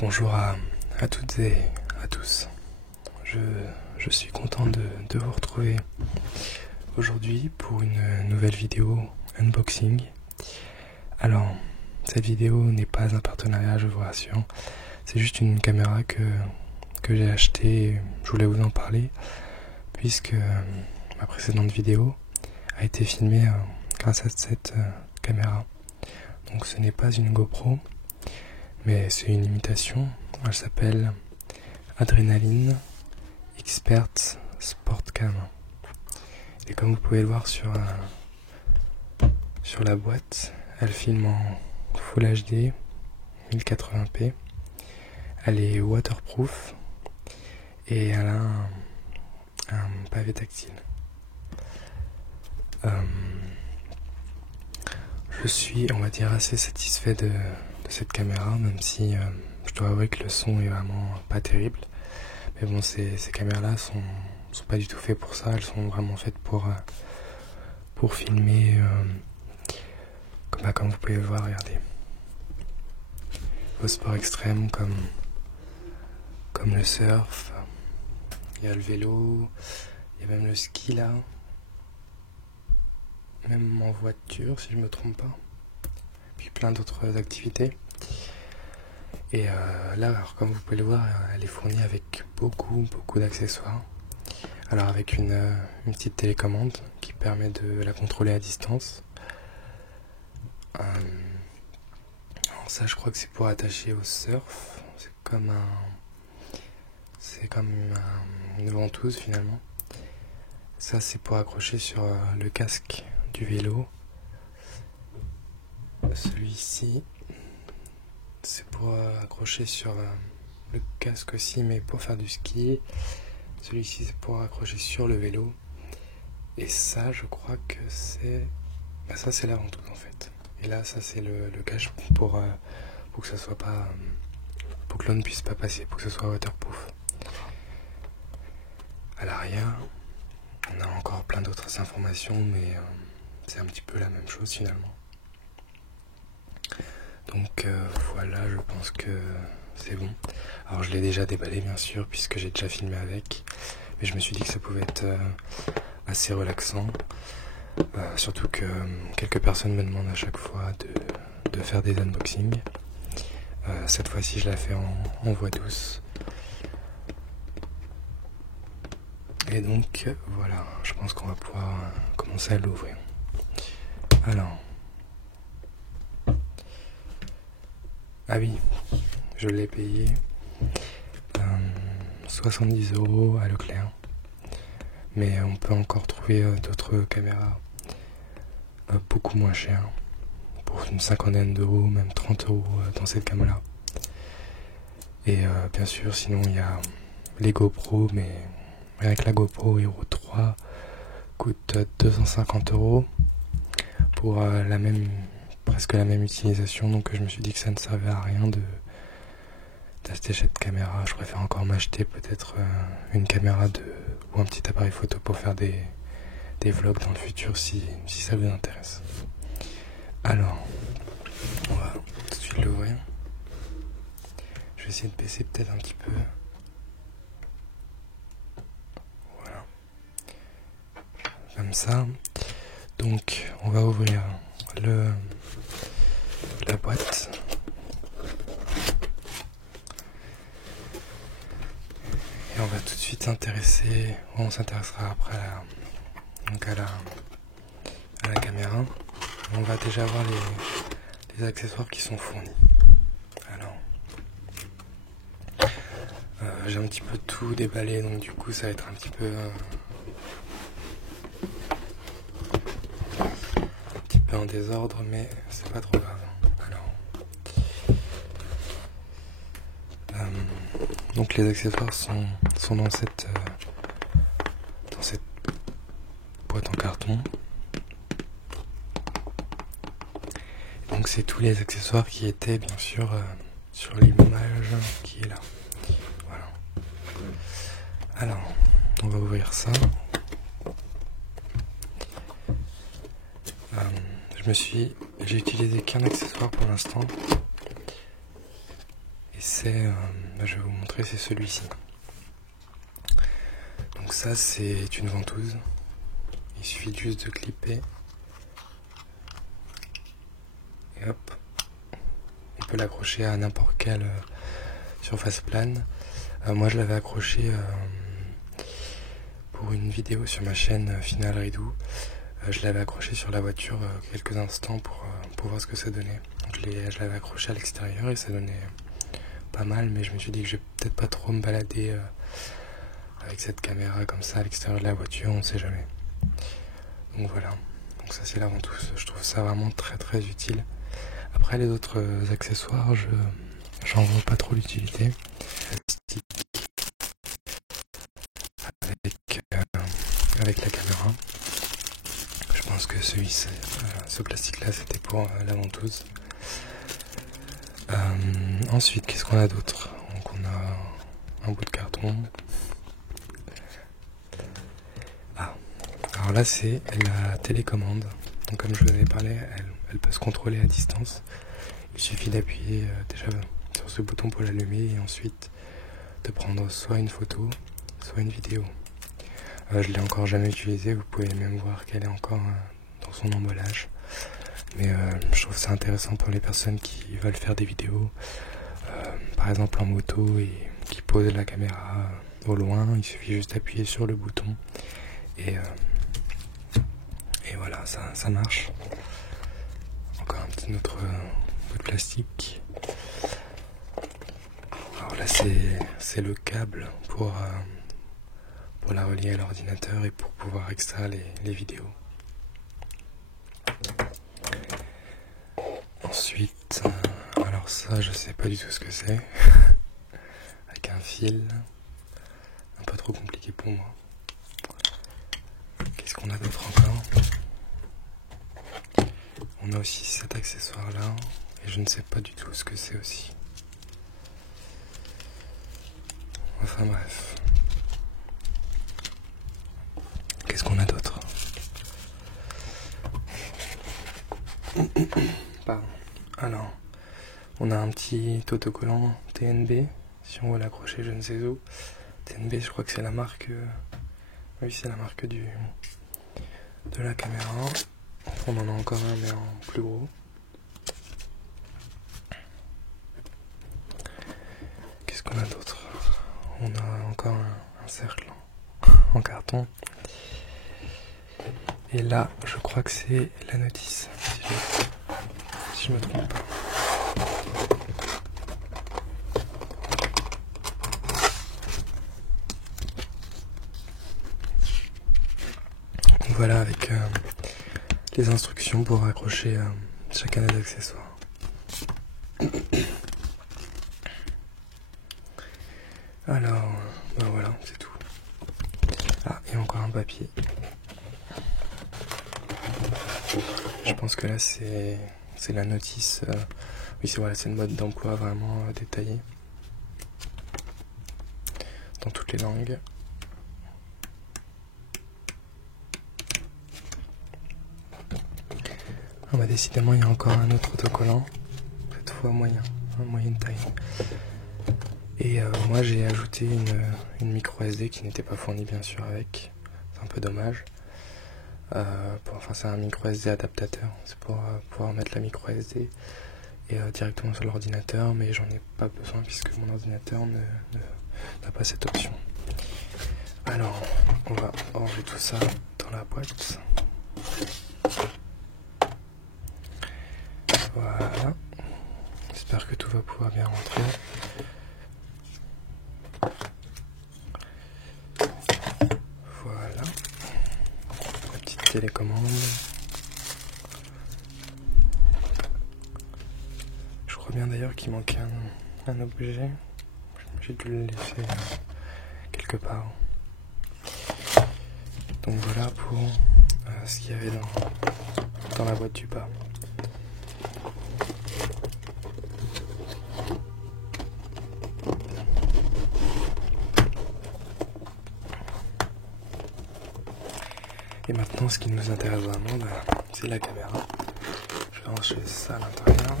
Bonjour à toutes et à tous. Je suis content de vous retrouver aujourd'hui pour une nouvelle vidéo unboxing. Alors, cette vidéo n'est pas un partenariat, je vous rassure. C'est juste une caméra que j'ai achetée et je voulais vous en parler puisque ma précédente vidéo a été filmée grâce à cette caméra. Donc ce n'est pas une GoPro, mais c'est une imitation. Elle s'appelle Adrenaline Expert Sportcam. Et comme vous pouvez le voir sur la boîte, elle filme en Full HD 1080p. Elle est waterproof et elle a un pavé tactile. Je suis, on va dire, assez satisfait de cette caméra, même si je dois avouer que le son est vraiment pas terrible. Mais bon, ces caméras-là sont pas du tout faites pour ça. Elles sont vraiment faites pour filmer, comme vous pouvez le voir, regardez, au sport extrême comme le surf. Il y a le vélo, il y a même le ski là, même en voiture si je me trompe pas, puis plein d'autres activités. Et là, alors, comme vous pouvez le voir, elle est fournie avec beaucoup d'accessoires. Alors avec une petite télécommande qui permet de la contrôler à distance. Alors ça, je crois que c'est pour attacher au surf. C'est comme une ventouse finalement. Ça, c'est pour accrocher sur le casque du vélo. Celui-ci, c'est pour accrocher sur le casque aussi, mais pour faire du ski. Celui-ci, c'est pour accrocher sur le vélo. Et ça, je crois que c'est... ça, c'est la ventouse en fait. Et là, ça, c'est le cache pour que ça soit pas... pour que l'eau ne puisse pas passer, pour que ce soit waterproof. À l'arrière, on a encore plein d'autres informations, mais c'est un petit peu la même chose finalement. Donc voilà, je pense que c'est bon. Alors je l'ai déjà déballé bien sûr, puisque j'ai déjà filmé avec. Mais je me suis dit que ça pouvait être assez relaxant. Surtout que quelques personnes me demandent à chaque fois de faire des unboxings. Cette fois-ci, je la fais en voix douce. Et donc, voilà, je pense qu'on va pouvoir commencer à l'ouvrir. Alors... ah oui, je l'ai payé 70 € à Leclerc. Mais on peut encore trouver d'autres caméras beaucoup moins chères, pour une cinquantaine d'euros, même 30 € dans cette gamme-là. Et bien sûr, sinon il y a les GoPro, mais avec la GoPro Hero 3 coûte 250 € pour presque la même utilisation. Donc je me suis dit que ça ne servait à rien d'acheter cette caméra. Je préfère encore m'acheter peut-être une caméra ou un petit appareil photo pour faire des vlogs dans le futur si ça vous intéresse. Alors, on va tout de suite l'ouvrir. Je vais essayer de baisser peut-être un petit peu. Voilà. Comme ça. Donc, on va ouvrir la boîte. Et on va tout de suite s'intéresser, on s'intéressera après à la caméra. On va déjà voir les accessoires qui sont fournis. Alors, j'ai un petit peu tout déballé, donc du coup ça va être un petit peu en désordre, mais c'est pas trop grave. Donc les accessoires sont dans cette boîte en carton. Donc c'est tous les accessoires qui étaient bien sûr sur l'image qui est là. Voilà. Alors, on va ouvrir ça. J'ai utilisé qu'un accessoire pour l'instant. Et c'est, je vais vous montrer, c'est celui-ci. Donc ça c'est une ventouse. Il suffit juste de clipper. Et hop, on peut l'accrocher à n'importe quelle surface plane. Moi je l'avais accroché pour une vidéo sur ma chaîne Final Ridou. Je l'avais accroché sur la voiture quelques instants pour voir ce que ça donnait. Donc je l'avais accroché à l'extérieur et ça donnait pas mal, mais je me suis dit que je vais peut-être pas trop me balader avec cette caméra comme ça à l'extérieur de la voiture, on sait jamais. Donc voilà, donc ça c'est la ventouse. Je trouve ça vraiment très très utile. Après les autres accessoires, j'en vois pas trop l'utilité. Avec la caméra. Je pense que ce plastique là c'était pour la ventouse. Ensuite, qu'est-ce qu'on a d'autre? Donc on a un bout de carton. Alors là c'est la télécommande. Donc comme je vous avais parlé, elle peut se contrôler à distance. Il suffit d'appuyer déjà sur ce bouton pour l'allumer et ensuite de prendre soit une photo, soit une vidéo. Je l'ai encore jamais utilisée, vous pouvez même voir qu'elle est encore dans son emballage. Mais je trouve ça intéressant pour les personnes qui veulent faire des vidéos, par exemple en moto et qui posent la caméra au loin. Il suffit juste d'appuyer sur le bouton et voilà, ça marche. Encore un petit autre bout de plastique. Alors là c'est le câble pour la relier à l'ordinateur et pour pouvoir extraire les vidéos. Ensuite, alors ça je sais pas du tout ce que c'est. Avec un fil, un peu trop compliqué pour moi. Qu'est-ce qu'on a d'autre encore? On a aussi cet accessoire là et je ne sais pas du tout ce que c'est aussi. Enfin bref. Qu'est-ce qu'on a d'autre? Pardon. Alors, on a un petit autocollant TNB, si on veut l'accrocher je ne sais où. TNB, je crois que c'est la marque, oui c'est la marque de la caméra. On en a encore un mais en plus gros. Qu'est-ce qu'on a d'autre? On a encore un cercle en carton. Et là, je crois que c'est la notice, si je me trompe pas. Voilà, avec les instructions pour accrocher chacun des accessoires. Alors, ben voilà, c'est tout. Ah, et encore un papier. Je pense que là c'est la notice. Oui, c'est une mode d'emploi vraiment détaillée dans toutes les langues. Ah bah décidément il y a encore un autre autocollant, cette fois moyenne taille. Et moi j'ai ajouté une micro SD qui n'était pas fournie bien sûr avec. C'est un peu dommage. Enfin c'est un micro SD adaptateur, c'est pour pouvoir mettre la micro SD et directement sur l'ordinateur, mais j'en ai pas besoin puisque mon ordinateur n'a pas cette option. Alors on va ranger tout ça dans la boîte. Voilà, j'espère que tout va pouvoir bien rentrer. Voilà, la petite télécommande. Je crois bien d'ailleurs qu'il manquait un objet. J'ai dû le laisser quelque part. Donc voilà pour ce qu'il y avait dans la boîte du bas. Et maintenant, ce qui nous intéresse vraiment, c'est la caméra. Je vais ranger ça à l'intérieur.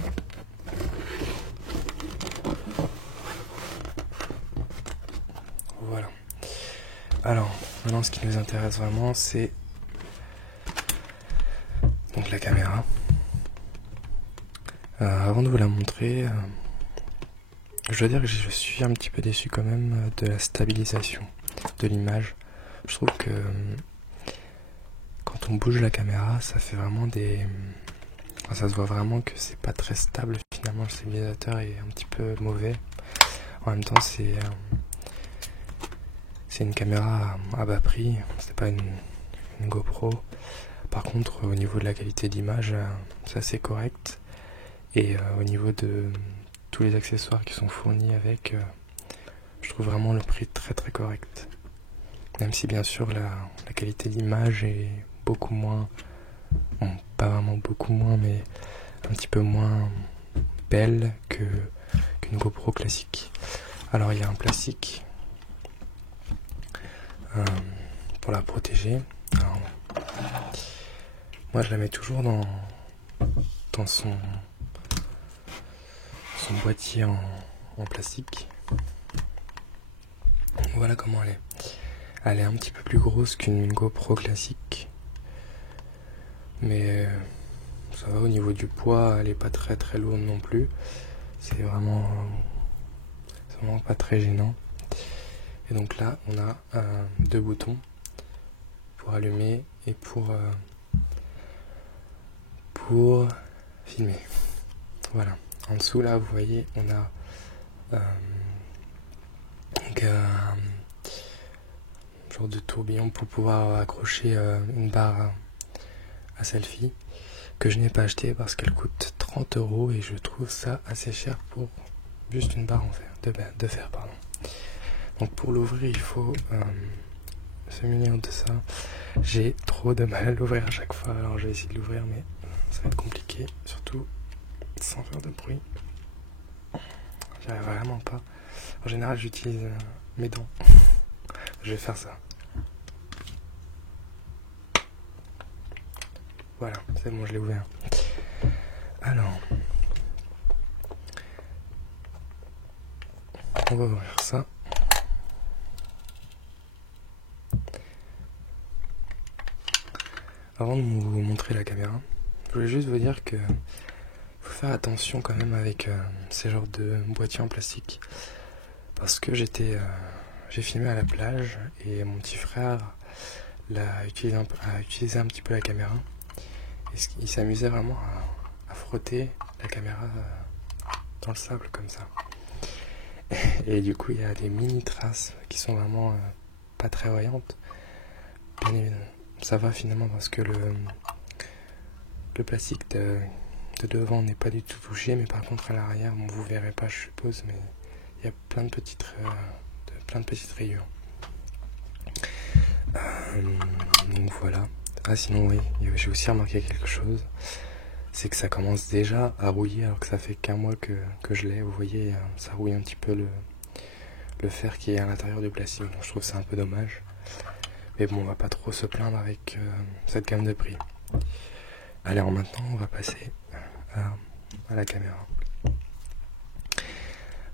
Alors, maintenant ce qui nous intéresse vraiment, c'est donc la caméra. Avant de vous la montrer, je dois dire que je suis un petit peu déçu quand même de la stabilisation de l'image. Je trouve que quand on bouge la caméra, ça fait vraiment ça se voit vraiment que c'est pas très stable finalement, le stabilisateur est un petit peu mauvais. En même temps, c'est une caméra à bas prix, c'est pas une GoPro. Par contre, au niveau de la qualité d'image, c'est assez correct. Et au niveau de tous les accessoires qui sont fournis avec, je trouve vraiment le prix très très correct. Même si bien sûr la qualité d'image est beaucoup moins, bon, pas vraiment beaucoup moins, mais un petit peu moins belle qu'une GoPro classique. Alors il y a un plastique pour la protéger. Alors, moi je la mets toujours dans son boîtier en plastique. Voilà comment elle est. Elle est un petit peu plus grosse qu'une GoPro classique, mais ça va. Au niveau du poids, elle est pas très très lourde non plus. C'est vraiment pas très gênant. Et donc là, on a deux boutons pour allumer et pour filmer. Voilà. En dessous là, vous voyez, on a un genre de tourbillon pour pouvoir accrocher une barre à selfie que je n'ai pas acheté parce qu'elle coûte 30€ et je trouve ça assez cher pour juste une barre en fer, de fer. Donc pour l'ouvrir, il faut se munir de ça. J'ai trop de mal à l'ouvrir à chaque fois, alors je vais essayer de l'ouvrir, mais ça va être compliqué, surtout sans faire de bruit. J'arrive vraiment pas. En général, j'utilise mes dents. Je vais faire ça. Voilà, c'est bon, je l'ai ouvert. Alors, on va ouvrir ça. Avant de vous montrer la caméra, je voulais juste vous dire que faut faire attention quand même avec ces genres de boîtiers en plastique, parce que j'ai filmé à la plage et mon petit frère a utilisé un petit peu la caméra et il s'amusait vraiment à frotter la caméra dans le sable comme ça. Et du coup, il y a des mini traces qui sont vraiment pas très voyantes. Bien évidemment, ça va finalement parce que le plastique de devant n'est pas du tout touché, mais par contre à l'arrière, bon, vous verrez pas, je suppose, mais il y a plein de petites rayures. Donc voilà. Ah, sinon oui, j'ai aussi remarqué quelque chose, c'est que ça commence déjà à rouiller alors que ça fait qu'un mois que je l'ai. Vous voyez, ça rouille un petit peu le fer qui est à l'intérieur du plastique, donc je trouve ça un peu dommage. Mais bon, on va pas trop se plaindre avec cette gamme de prix. Allez, alors maintenant on va passer à la caméra.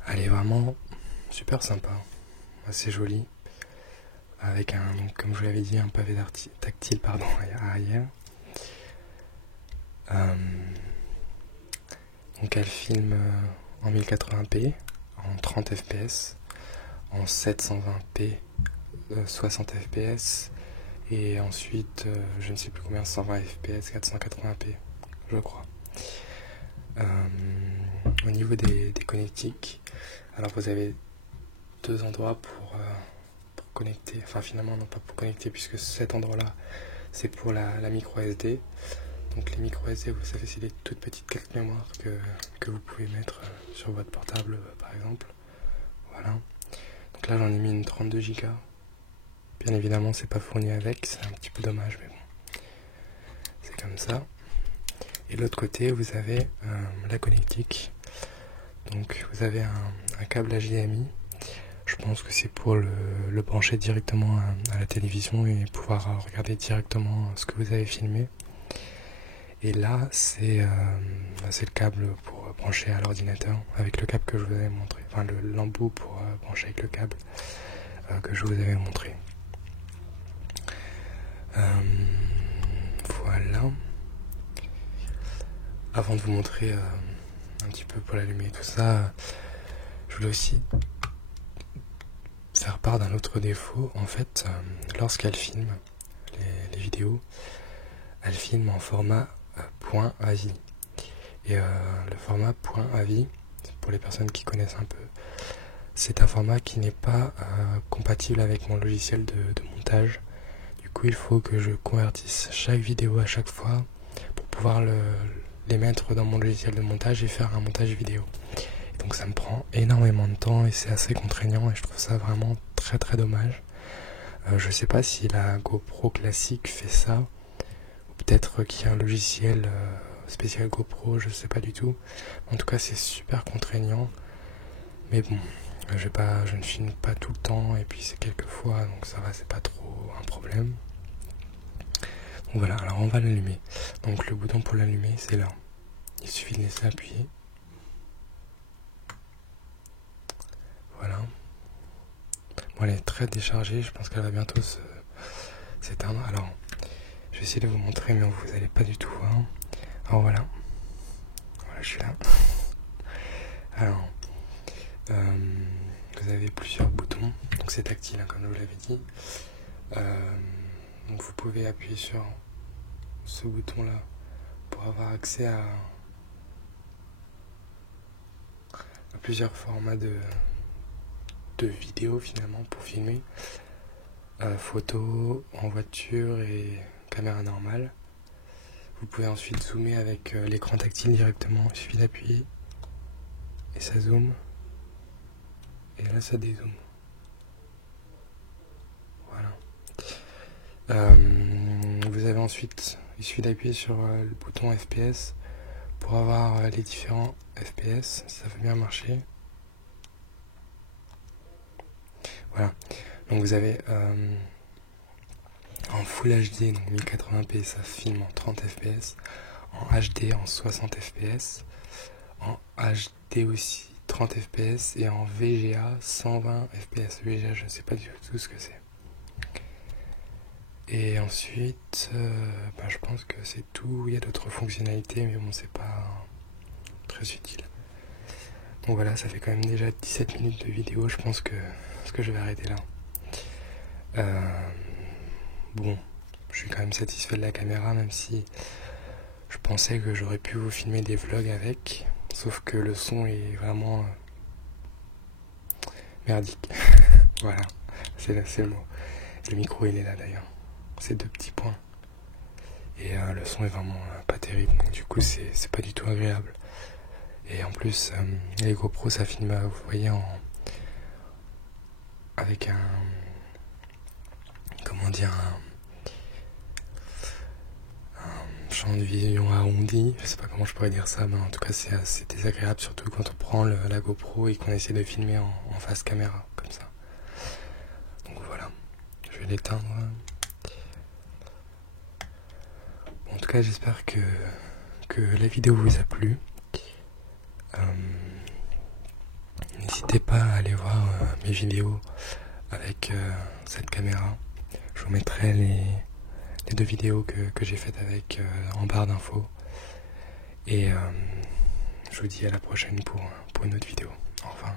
Elle est vraiment super sympa, assez jolie, avec donc, comme je vous l'avais dit, un pavé tactile à arrière. Donc elle filme en 1080p, en 30 fps, en 720p, 60 fps, et ensuite je ne sais plus combien, 120 fps, 480p, je crois. Au niveau des connectiques, alors vous avez deux endroits pour connecter, enfin finalement non pas pour connecter, puisque cet endroit là c'est pour la micro SD. Donc les micro SD, vous savez, c'est des toutes petites cartes mémoire que vous pouvez mettre sur votre portable par exemple. Voilà. Donc là j'en ai mis une 32 Go. Bien évidemment c'est pas fourni avec, c'est un petit peu dommage, mais bon, c'est comme ça. Et de l'autre côté vous avez la connectique. Donc vous avez un câble HDMI. Je pense que c'est pour le brancher directement à la télévision et pouvoir regarder directement ce que vous avez filmé. Et là c'est le câble pour brancher à l'ordinateur, avec le câble que je vous avais montré, enfin l'embout pour brancher avec le câble que je vous avais montré. Voilà. Avant de vous montrer un petit peu pour l'allumer et tout ça, je voulais aussi faire part d'un autre défaut. En fait, lorsqu'elle filme les vidéos, elle filme en format .avi. Et le format .avi, pour les personnes qui connaissent un peu, c'est un format qui n'est pas compatible avec mon logiciel de montage. Du coup, il faut que je convertisse chaque vidéo à chaque fois pour pouvoir les mettre dans mon logiciel de montage et faire un montage vidéo. Et donc ça me prend énormément de temps et c'est assez contraignant et je trouve ça vraiment très très dommage. Je sais pas si la GoPro classique fait ça, ou peut-être qu'il y a un logiciel spécial GoPro, je sais pas du tout. En tout cas, c'est super contraignant. Mais bon, je ne filme pas tout le temps et puis c'est quelques fois, donc ça va, c'est pas trop un problème. Donc voilà, alors on va l'allumer. Donc le bouton pour l'allumer, c'est là. Il suffit de laisser appuyer. Voilà. Bon, elle est très déchargée, je pense qu'elle va bientôt s'éteindre. Alors, je vais essayer de vous montrer, mais vous n'allez pas du tout voir. Alors voilà. Voilà, je suis là. Alors, vous avez plusieurs boutons. Donc c'est tactile, hein, comme je vous l'avais dit. Donc vous pouvez appuyer sur ce bouton-là pour avoir accès à plusieurs formats de vidéos finalement pour filmer. Photo, en voiture et caméra normale. Vous pouvez ensuite zoomer avec l'écran tactile directement. Il suffit d'appuyer et ça zoome. Et là ça dézoome. Voilà. Vous avez ensuite, il suffit d'appuyer sur le bouton FPS pour avoir les différents FPS, si ça veut bien marcher. Voilà. Donc vous avez en Full HD, donc 1080p, ça filme en 30 fps, en HD en 60 fps, en HD aussi 30 fps et en VGA 120 fps. VGA, je ne sais pas du tout ce que c'est. Et ensuite, je pense que c'est tout. Il y a d'autres fonctionnalités, mais bon, c'est pas très utile. Donc voilà, ça fait quand même déjà 17 minutes de vidéo. Je pense que je vais arrêter là. Bon, je suis quand même satisfait de la caméra, même si je pensais que j'aurais pu vous filmer des vlogs avec, sauf que le son est vraiment merdique. Voilà, c'est le mot. Le micro il est là d'ailleurs, c'est 2 petits points. Et le son est vraiment pas terrible, donc du coup c'est pas du tout agréable. Et en plus, les GoPro ça filme, vous voyez, avec un... comment dire, un champ de vision arrondi, je sais pas comment je pourrais dire ça, mais en tout cas c'est assez désagréable, surtout quand on prend la GoPro et qu'on essaie de filmer en face caméra, comme ça. Donc voilà, je vais l'éteindre. Bon, en tout cas j'espère que la vidéo vous a plu. N'hésitez pas à aller voir mes vidéos avec cette caméra. Je vous mettrai les 2 vidéos que j'ai faites avec en barre d'infos. Et je vous dis à la prochaine pour une autre vidéo. Au revoir.